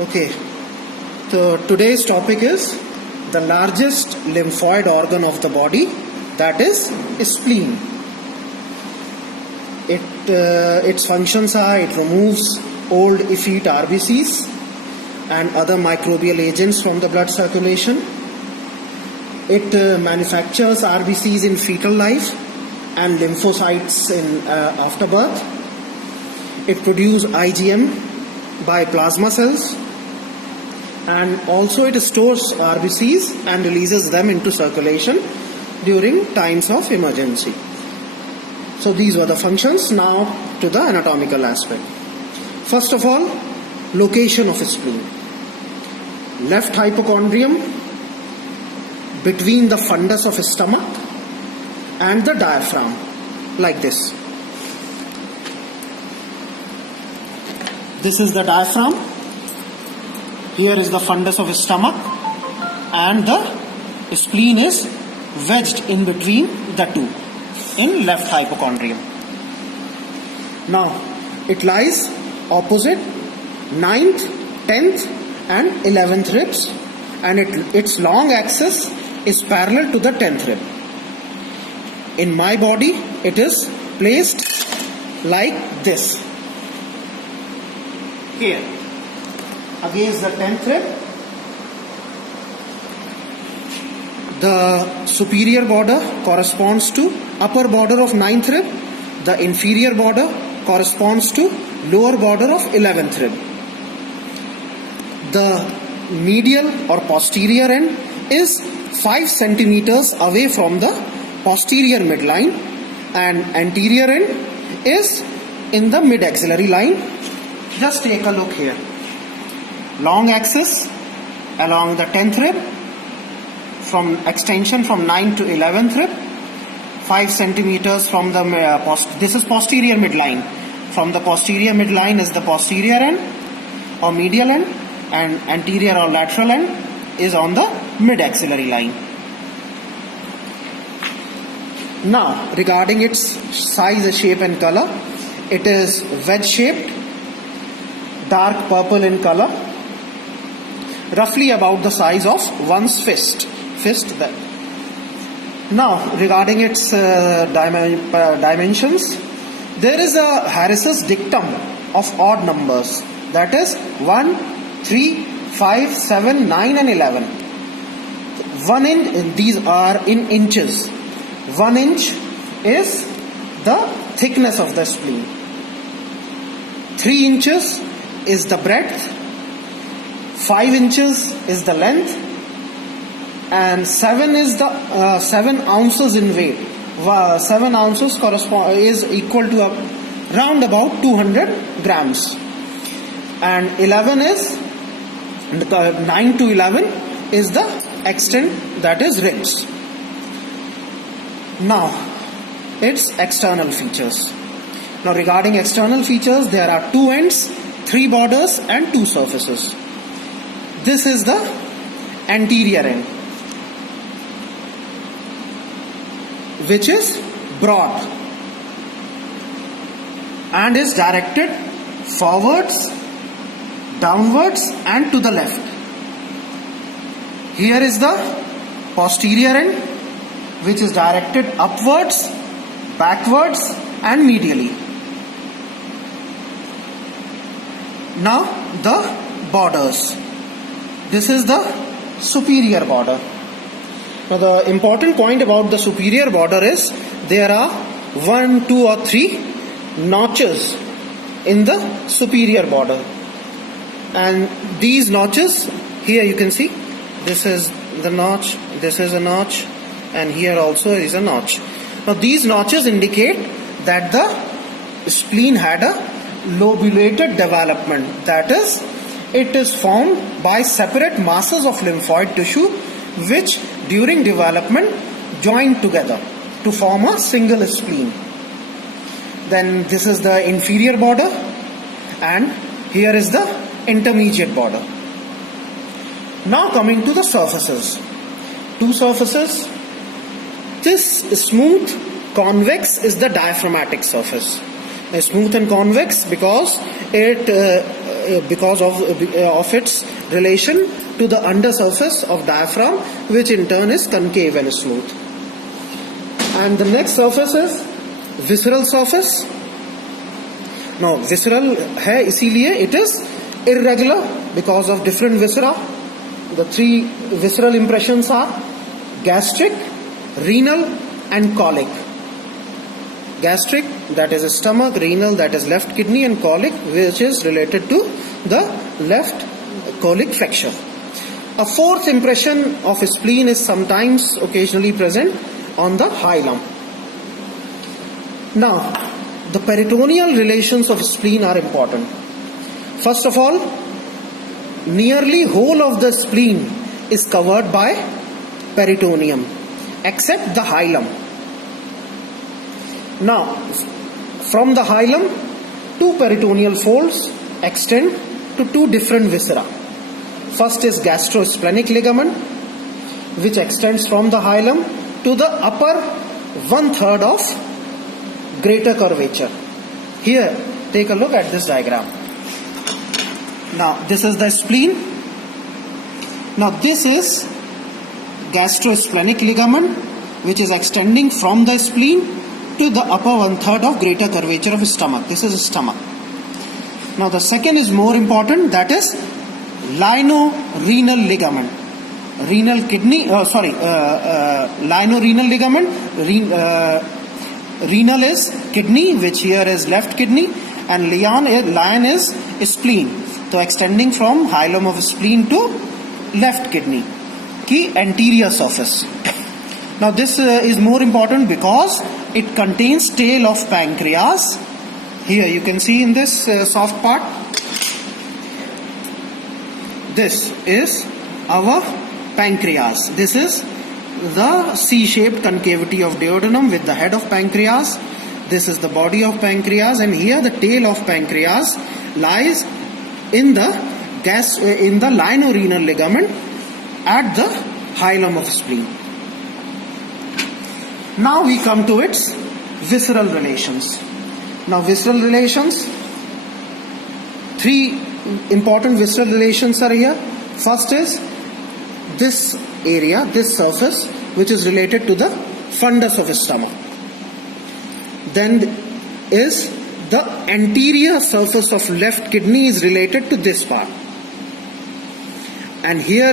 Okay, so today's topic is the largest lymphoid organ of the body, that is spleen. Its functions are it removes old effete RBCs and other microbial agents from the blood circulation. It manufactures RBCs in fetal life and lymphocytes in afterbirth. It produces IgM by plasma cells, and also it stores RBCs and releases them into circulation during times of emergency. So these were the functions. Now to the anatomical aspect. First of all, location of spleen. Left hypochondrium between the fundus of stomach and the diaphragm, like this. This is the diaphragm. Here is the fundus of stomach, and the spleen is wedged in between the two in left hypochondrium. Now it lies opposite 9th, 10th and 11th ribs, and its long axis is parallel to the 10th rib. In my body it is placed like this. Here against the 10th rib, the superior border corresponds to upper border of 9th rib, the inferior border corresponds to lower border of 11th rib. The medial or posterior end is 5 centimeters away from the posterior midline, and anterior end is in the mid-axillary line. Just take a look here. Long axis along the 10th rib, from extension from 9th to 11th rib, 5 centimeters from the this is posterior midline. From the posterior midline is the posterior end or medial end, and anterior or lateral end is on the mid-axillary line. Now regarding its size, shape and color, it is wedge shaped, dark purple in color, roughly about the size of one's fist. There. Now regarding its dimensions, there is a Harris's dictum of odd numbers, that is 1, 3, 5, 7, 9 and 11. 1 inch, these are in inches. 1 inch is the thickness of the spleen. 3 inches is the breadth, 5 inches is the length, and 7 is the 7 ounces in weight. 7 ounces is equal to round about 200 grams, and 11 is 9 to 11 is the extent, that is ribs. Now its external features. Now regarding external features, there are 2 ends, 3 borders and 2 surfaces. This is the anterior end, which is broad and is directed forwards, downwards and to the left. Here is the posterior end, which is directed upwards, backwards and medially. Now the borders. This is the superior border. Now the important point about the superior border is there are 1, 2 or 3 notches in the superior border, and these notches, here you can see, this is the notch, this is a notch, and here also is a notch. Now these notches indicate that the spleen had a lobulated development, that is, it is formed by separate masses of lymphoid tissue which during development join together to form a single spleen. Then this is the inferior border, and here is the intermediate border. Now coming to the surfaces. 2 surfaces. This smooth convex is the diaphragmatic surface. Smooth and convex because it because of its relation to the undersurface of diaphragm, which in turn is concave and smooth. And the next surface is visceral surface. Now visceral है इसीलिए it is irregular because of different viscera. The three visceral impressions are gastric, renal and colic. Gastric, that is stomach; renal, that is left kidney; and colic, which is related to the left colic flexure. A fourth impression of spleen is sometimes occasionally present on the hilum. Now, the peritoneal relations of spleen are important. First of all, nearly whole of the spleen is covered by peritoneum except the hilum. Now, from the hilum, two peritoneal folds extend to two different viscera. First is gastrosplenic ligament, which extends from the hilum to the upper 1/3 of greater curvature. Here, take a look at this diagram. Now, this is the spleen. Now, this is gastrosplenic ligament, which is extending from the spleen to the upper 1/3 of greater curvature of stomach. This is stomach. Now, the second is more important, that is lino-renal ligament. Lino-renal ligament. Renal is kidney, which here is left kidney, and lion is spleen. So extending from hilum of spleen to left kidney की anterior surface. Now this is more important because it contains tail of pancreas. Here you can see in this soft part. This is our pancreas. This is the C-shaped concavity of duodenum with the head of pancreas. This is the body of pancreas, and here the tail of pancreas lies in the lino-renal ligament at the hilum of spleen. Now we come to its visceral relations. Now visceral relations, three important visceral relations are here. First is this area, this surface, which is related to the fundus of the stomach. Then is the anterior surface of left kidney is related to this part. And here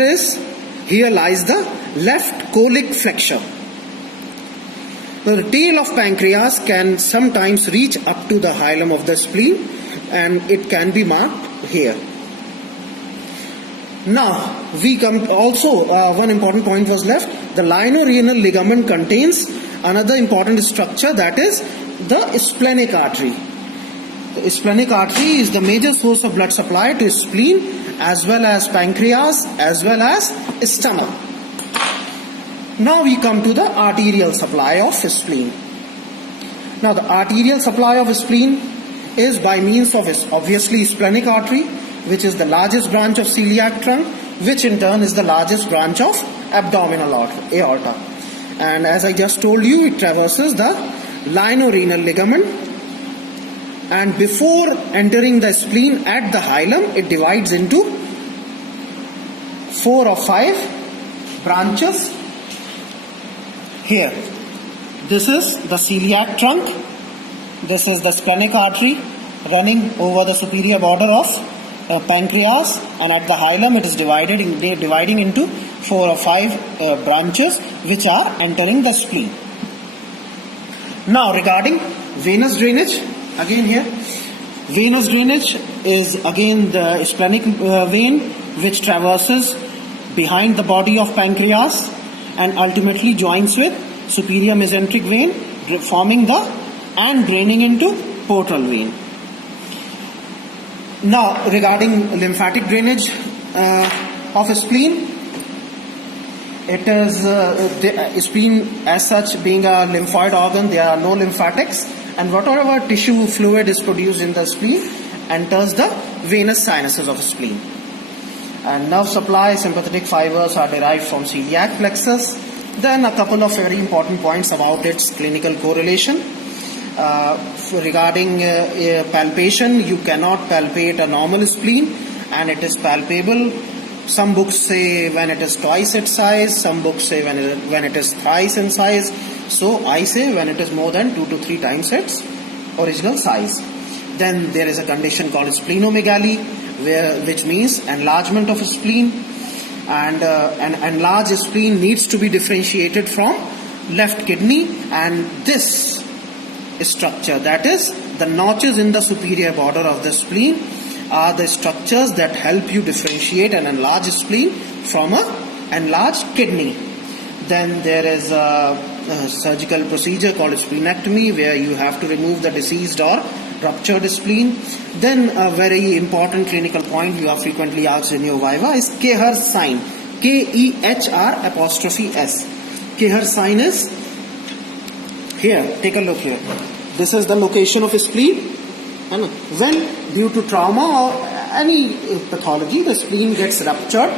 lies the left colic flexure. Now the tail of pancreas can sometimes reach up to the hilum of the spleen, and it can be marked here. Now we come also one important point was left. The lino-renal ligament contains another important structure, that is the splenic artery. The splenic artery is the major source of blood supply to spleen as well as pancreas as well as stomach. Now we come to the arterial supply of spleen. Now the arterial supply of spleen is by means of obviously splenic artery, which is the largest branch of celiac trunk, which in turn is the largest branch of abdominal aorta. And as I just told you, it traverses the lino-renal ligament, and before entering the spleen at the hilum, it divides into 4 or 5 branches. Here, this is the celiac trunk, this is the splenic artery running over the superior border of pancreas, and at the hilum it is dividing into 4 or 5 branches which are entering the spleen. Now regarding venous drainage, again here, venous drainage is again the splenic vein which traverses behind the body of pancreas and ultimately joins with superior mesenteric vein, forming and draining into portal vein. Now regarding lymphatic drainage of spleen, it is the spleen as such being a lymphoid organ, there are no lymphatics, and whatever tissue fluid is produced in the spleen enters the venous sinuses of spleen. And nerve supply, sympathetic fibers are derived from celiac plexus. Then a couple of very important points about its clinical correlation. regarding palpation, you cannot palpate a normal spleen, and it is palpable. Some books say when it is twice its size, some books say when it is thrice in size. So I say when it is more than 2 to 3 times its original size. Then there is a condition called splenomegaly, which means enlargement of a spleen, and an enlarged spleen needs to be differentiated from left kidney, and this structure, that is the notches in the superior border of the spleen, are the structures that help you differentiate an enlarged spleen from an enlarged kidney. Then there is a surgical procedure called splenectomy, where you have to remove the diseased or ruptured spleen. Then a very important clinical point you are frequently asked in your viva is Kehr sign. Kehr''S. Kehr sign is here. Take a look here. This is the location of spleen. And when due to trauma or any pathology the spleen gets ruptured,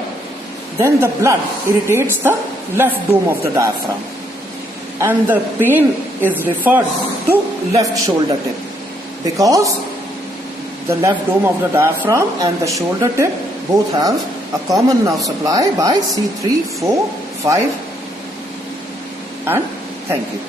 then the blood irritates the left dome of the diaphragm, and the pain is referred to left shoulder tip, because the left dome of the diaphragm and the shoulder tip both have a common nerve supply by C3, 4, 5, and thank you.